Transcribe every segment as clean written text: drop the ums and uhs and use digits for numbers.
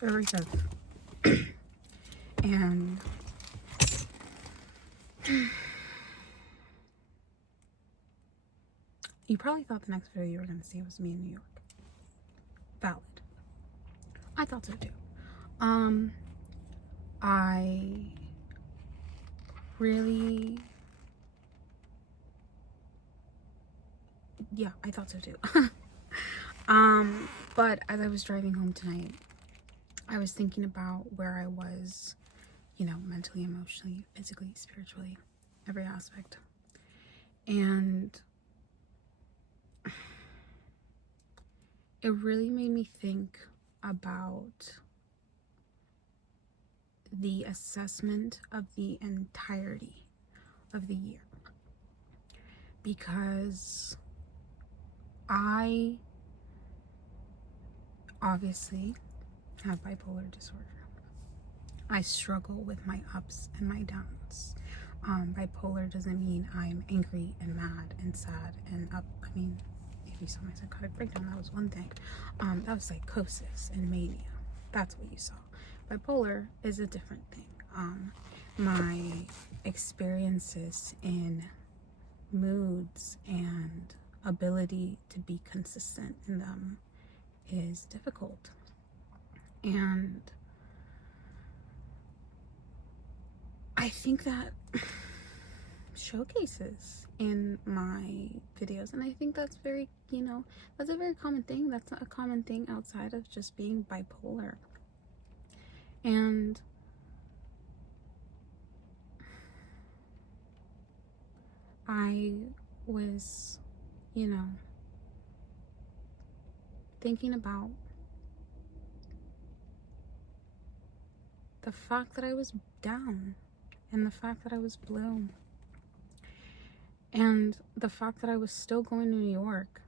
It's February 5th. And you probably thought the next video you were going to see was me in New York. Valid. I thought so too. I really, yeah, I thought so too. But as I was driving home tonight, I was thinking about where I was, you know, mentally, emotionally, physically, spiritually, every aspect. And it really made me think about the assessment of the entirety of the year, because I obviously have bipolar disorder. I struggle with my ups and my downs. Bipolar doesn't mean I'm angry and mad and sad and up. I mean, if you saw my psychotic breakdown, that was one thing. That was psychosis and mania. That's what you saw. Bipolar is a different thing. My experiences in moods and ability to be consistent in them is difficult. And I think that showcases in my videos, and I think that's very, you know, that's a very common thing. That's a common thing outside of just being bipolar. And I was, you know, thinking about the fact that I was down, and the fact that I was blue, and the fact that I was still going to New York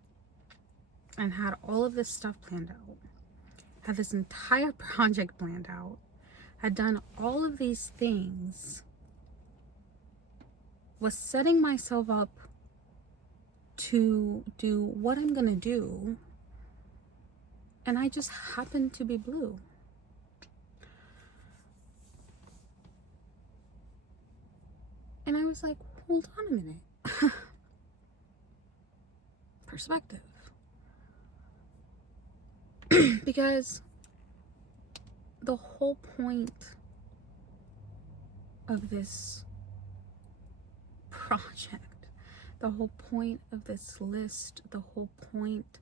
and had all of this stuff planned out, had this entire project planned out, had done all of these things, was setting myself up to do what I'm gonna do, and I just happened to be blue. And I was like, hold on a minute. Perspective. Because the whole point of this project, the whole point of this list, the whole point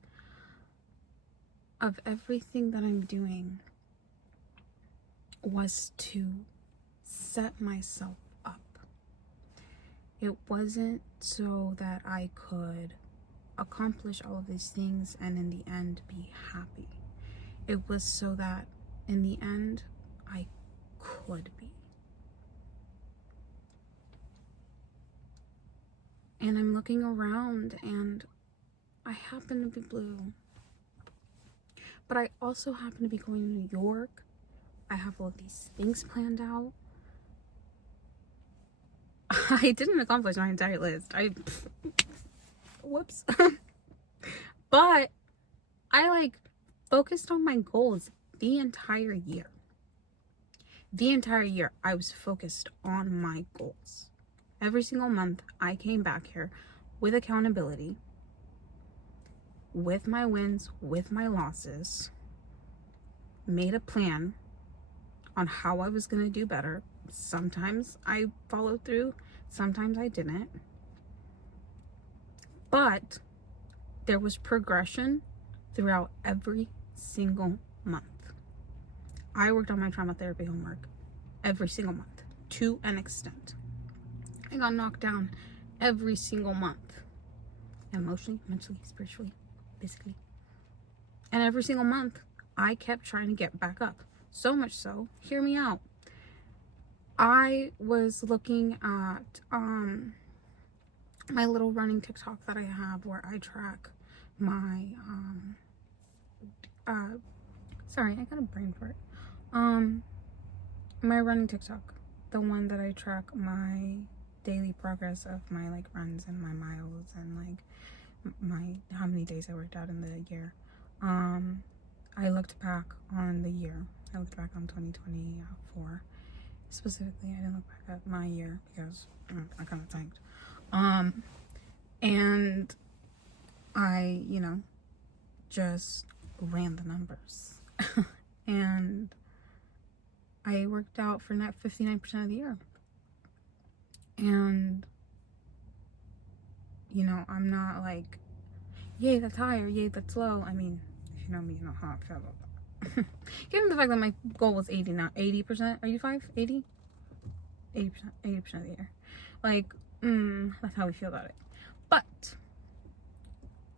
of everything that I'm doing was to set myself up. It wasn't so that I could accomplish all of these things and in the end be happy. It was so that in the end I could be. And I'm looking around and I happen to be blue. But I also happen to be going to New York. I have all of these things planned out. I didn't accomplish my entire list. Whoops. But I focused on my goals the entire year. The entire year I was focused on my goals. Every single month I came back here with accountability, with my wins, with my losses, made a plan on how I was going to do better. Sometimes I followed through, sometimes I didn't. But there was progression throughout every single month. I worked on my trauma therapy homework every single month to an extent. I got knocked down every single month, emotionally, mentally, spiritually, physically. And every single month, I kept trying to get back up. So much so, hear me out. I was looking at my little running TikTok that I have where I track my sorry, I got a brain fart. My running TikTok, the one that I track my daily progress of my runs and my miles and my how many days I worked out in the year. I looked back on the year. I looked back on 2024. Specifically, I didn't look back at my year because I kind of tanked. And I, just ran the numbers. And I worked out for 59% of the year. And, I'm not like, yay, that's high, or yay, that's low. I mean, if you know me, you know how I feel about that. Given the fact that my goal was 80, not 80%. Are you 80? 80% of the year. Like, that's how we feel about it. But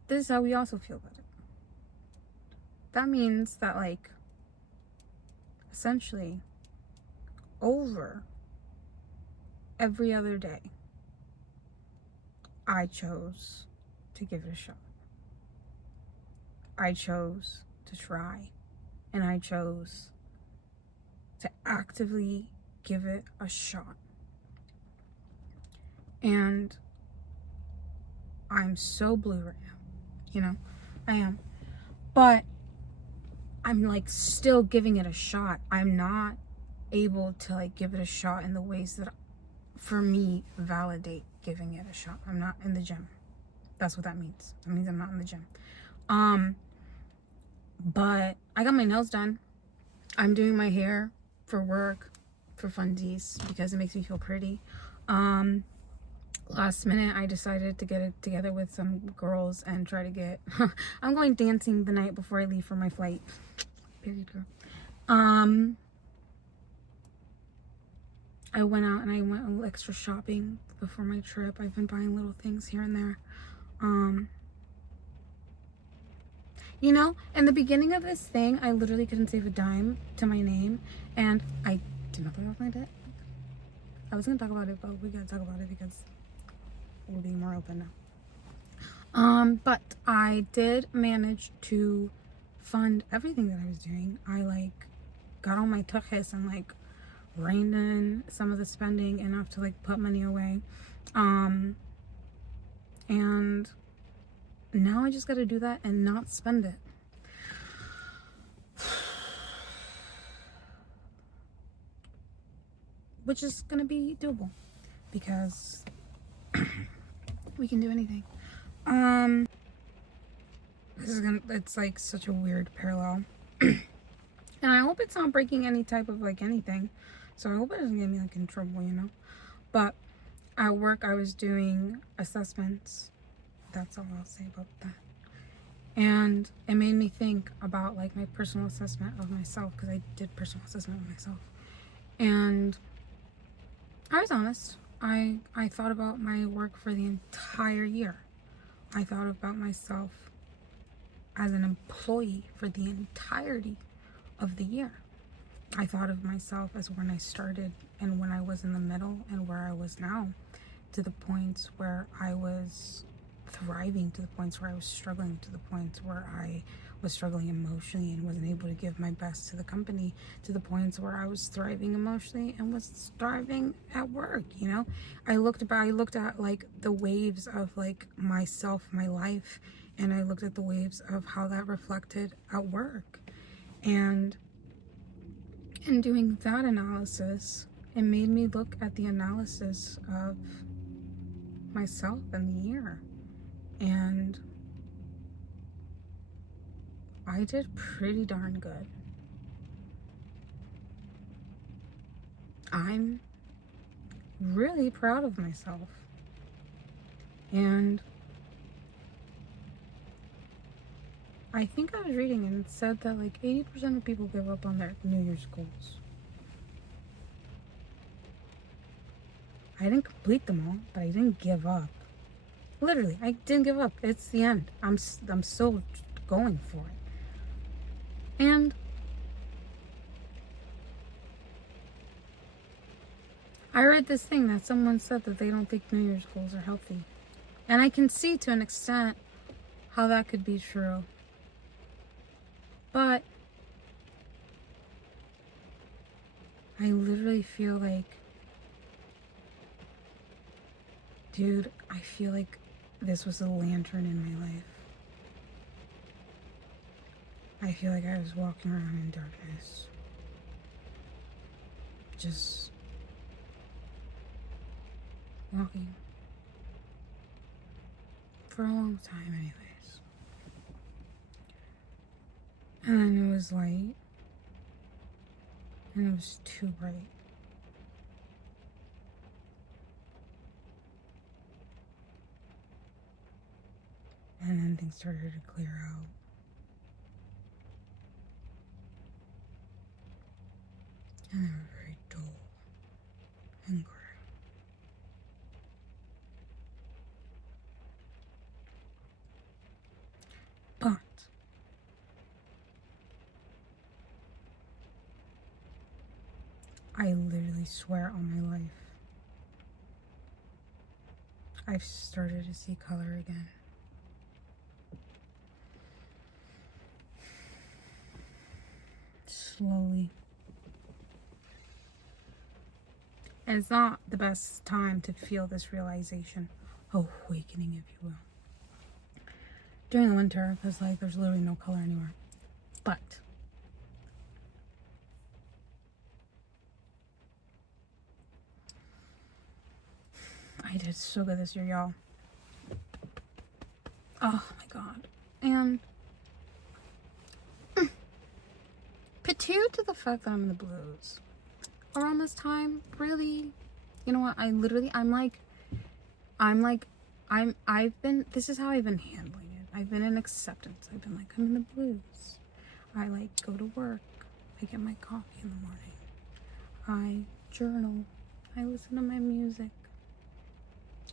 this is how we also feel about it. That means that, like, essentially, over every other day, I chose to give it a shot. I chose to try. And I chose to actively give it a shot. And I'm so blue right now. I am. But I'm like still giving it a shot. I'm not able to like give it a shot in the ways that for me validate giving it a shot. I'm not in the gym. That's what that means. That means I'm not in the gym. But I got my nails done. I'm doing my hair for work, for funsies, because it makes me feel pretty. Last minute, I decided to get it together with some girls and try to get... I'm going dancing the night before I leave for my flight. Period, girl. I went out and I went a little extra shopping before my trip. I've been buying little things here and there. In the beginning of this thing, I literally couldn't save a dime to my name, and I did not pay off my debt. I was gonna talk about it, but we gotta talk about it because we're being more open now. But I did manage to fund everything that I was doing. I like got on my tuchus and like reined in some of the spending enough to like put money away. And now I just gotta do that and not spend it. Which is gonna be doable because we can do anything. It's like such a weird parallel. And I hope it's not breaking any type of like anything. So I hope it doesn't get me like in trouble, But at work I was doing assessments. That's all I'll say about that. And it made me think about like my personal assessment of myself, because I did personal assessment of myself. And I was honest. I thought about my work for the entire year. I thought about myself as an employee for the entirety of the year. I thought of myself as when I started and when I was in the middle and where I was now, to the points where I was thriving, to the points where I was struggling, to the points where I was struggling emotionally and wasn't able to give my best to the company, to the points where I was thriving emotionally and was thriving at work. I looked at like the waves of like myself, my life, and I looked at the waves of how that reflected at work. And in doing that analysis, it made me look at the analysis of myself and the year. And I did pretty darn good. I'm really proud of myself. And I think I was reading and it said that like 80% of people give up on their New Year's goals. I didn't complete them all, but I didn't give up. Literally, I didn't give up. It's the end. I'm still going for it. And I read this thing that someone said that they don't think New Year's goals are healthy. And I can see to an extent how that could be true. But I literally feel like, dude, I feel like this was a lantern in my life. I feel like I was walking around in darkness. Just walking. For a long time, anyways. And then it was light. And it was too bright. And then things started to clear out. And they were very dull and gray. But I literally swear on my life, I've started to see color again. Slowly. And it's not the best time to feel this realization, awakening, if you will, during the winter, because like there's literally no color anywhere. But I did so good this year, y'all. Oh my god. And pursuant to the fact that I'm in the blues around this time, really, you know what, this is how I've been handling it. I've been in acceptance. I've been like, I'm in the blues. I like go to work. I get my coffee in the morning. I journal. I listen to my music.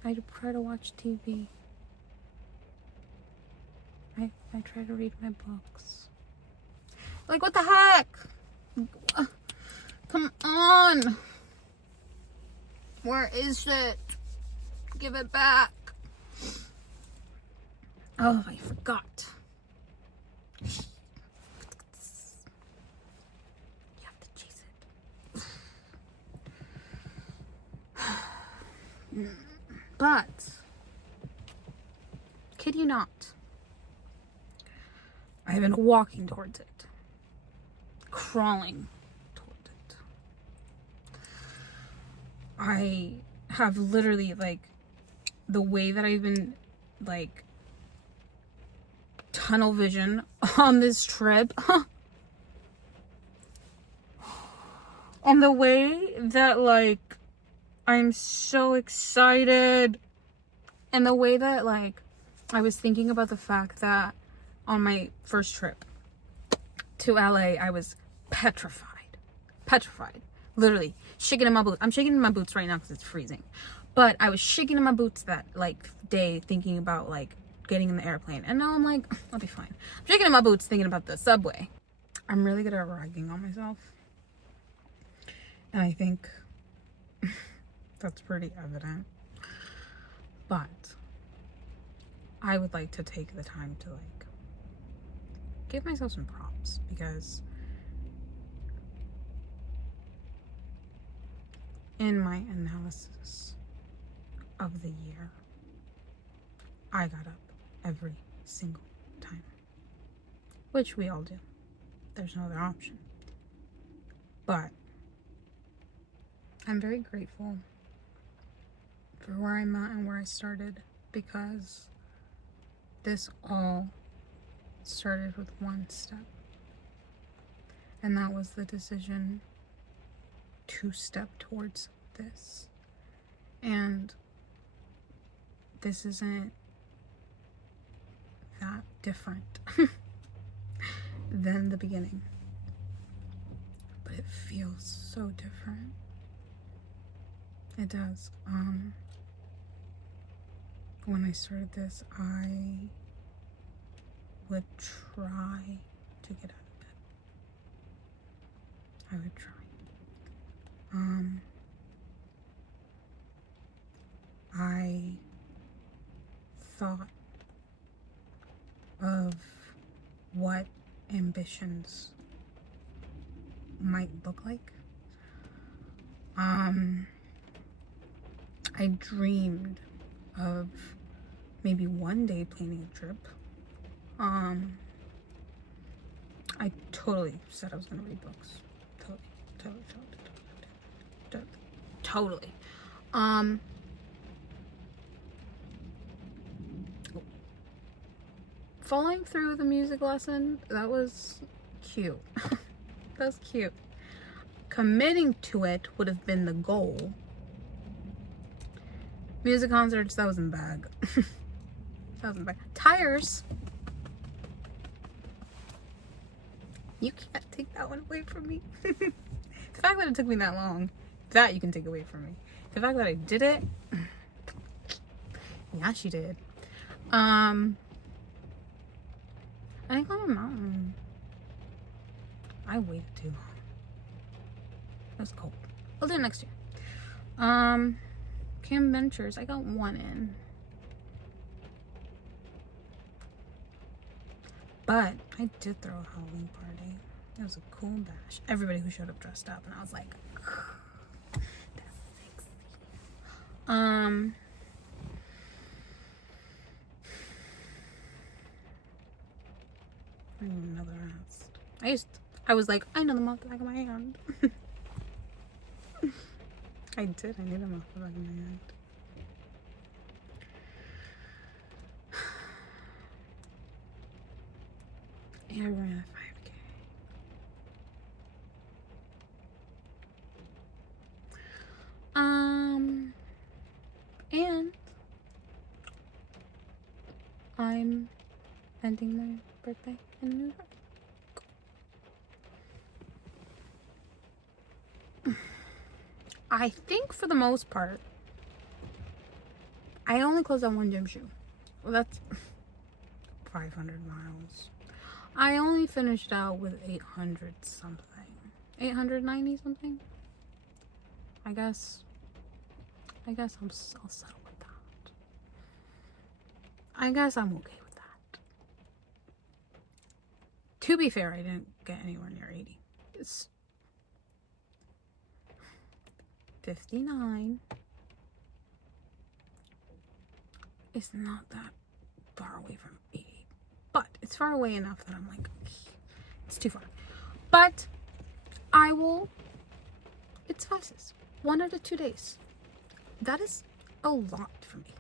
I try to watch TV. I try to read my books. Like, what the heck? Come on. Where is it? Give it back. Oh, I forgot. You have to chase it. But, kid you not, I've been walking towards it. Crawling towards it. I have literally, like, the way that I've been, like, tunnel vision on this trip. And the way that, like, I'm so excited. And the way that, like, I was thinking about the fact that on my first trip to LA, I was petrified. Literally shaking in my boots. I'm shaking in my boots right now because it's freezing. But I was shaking in my boots that, like, day thinking about, like, getting in the airplane. And now I'm like, I'll be fine. I'm shaking in my boots thinking about the subway. I'm really good at ragging on myself. And I think that's pretty evident. But I would like to take the time to, like, give myself some props, because in my analysis of the year, I got up every single time, which we all do. There's no other option. But I'm very grateful for where I'm at and where I started, because this all started with one step, and that was the decision to step towards this. And this isn't that different than the beginning, but it feels so different. It does. When I started this, I would try to get out of bed. I would try. I thought of what ambitions might look like. I dreamed of maybe one day planning a trip. I totally said I was gonna read books. Totally. Following through the music lesson, that was cute. That was cute. Committing to it would have been the goal. Music concerts, that was in the bag. That was in the bag. Tires. You can't take that one away from me. The fact that it took me that long, that you can take away from me. The fact that I did it, yeah, she did. I didn't climb a mountain. I waited too long. It was cold. I'll do it next year. Camp Ventures, I got one in. But I did throw a Halloween party. It was a cool bash. Everybody who showed up dressed up, and I was like, that's sexy. I don't even know the rest. I was like, I know them off the back of my hand. I did. I knew them off the back of my hand. And I ran a 5K. And I'm ending my birthday in New York. I think for the most part, I only closed on one gym shoe. Well, that's 500 miles. I only finished out with 800 something. 890 something? I guess I'll settle with that. I guess I'm okay with that. To be fair, I didn't get anywhere near 80. It's 59. It's not that far away from 80. But it's far away enough that I'm like, it's too far. But I will, it suffices. 1 out of 2 days. That is a lot for me.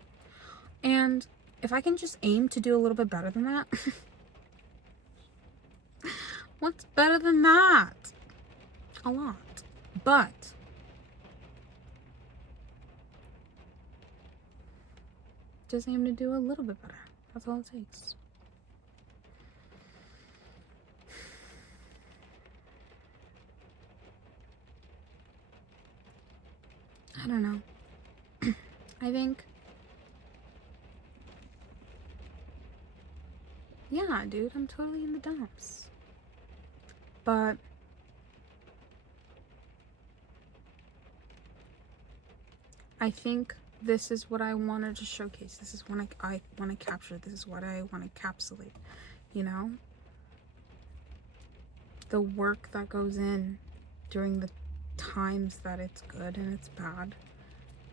And if I can just aim to do a little bit better than that, what's better than that? A lot. But just aim to do a little bit better. That's all it takes. I don't know. I think, yeah, dude, I'm totally in the dumps. But I think this is what I wanted to showcase. This is what I want to capture. This is what I want to encapsulate, you know? The work that goes in during the times that it's good and it's bad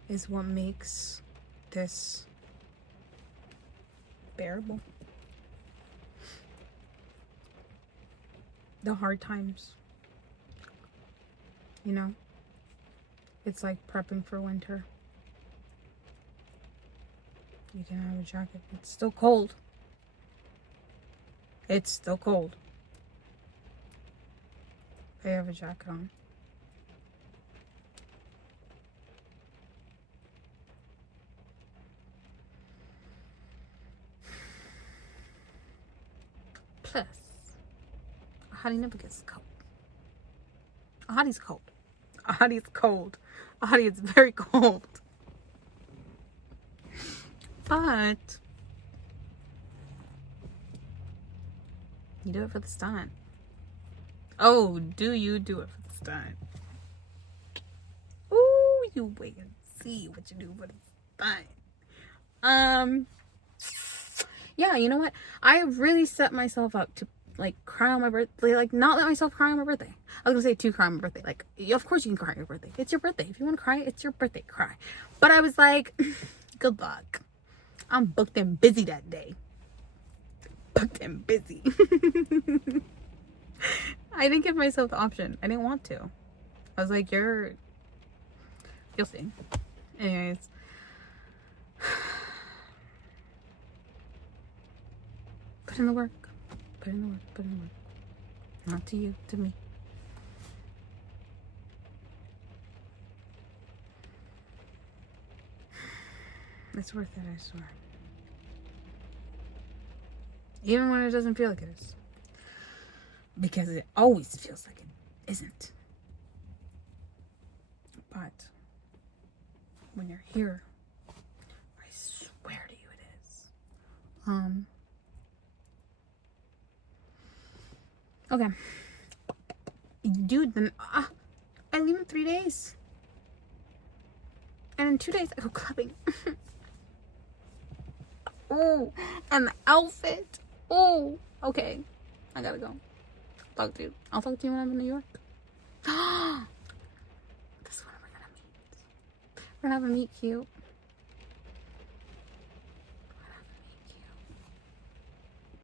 is what makes this bearable. The hard times, you know, it's like prepping for winter. You can have a jacket. It's still cold. It's still cold. I have a jacket on. Plus, a hottie never gets cold. A hottie's cold. A hottie's cold. A hottie is very cold. But you do it for the stunt. Oh, do you do it for the stunt? Ooh, you wait and see what you do for the stunt. Yeah, you know what? I really set myself up to like cry on my birthday, like not let myself cry on my birthday. I was gonna say to cry on my birthday. Like, of course you can cry on your birthday. It's your birthday. If you want to cry, it's your birthday. Cry. But I was like, good luck. I'm booked and busy that day. Booked and busy. I didn't give myself the option. I didn't want to. I was like, you'll see. Anyways. Put in the work. Put in the work. Put in the work. Not to you, to me. It's worth it, I swear. Even when it doesn't feel like it is. Because it always feels like it isn't. But when you're here, I swear to you it is. Okay. Dude, then I leave in 3 days. And in 2 days I go clubbing. Oh, and the outfit. Oh, okay. I gotta go. I'll talk to you when I'm in New York. This is when we're gonna meet. We're gonna have a meet cute.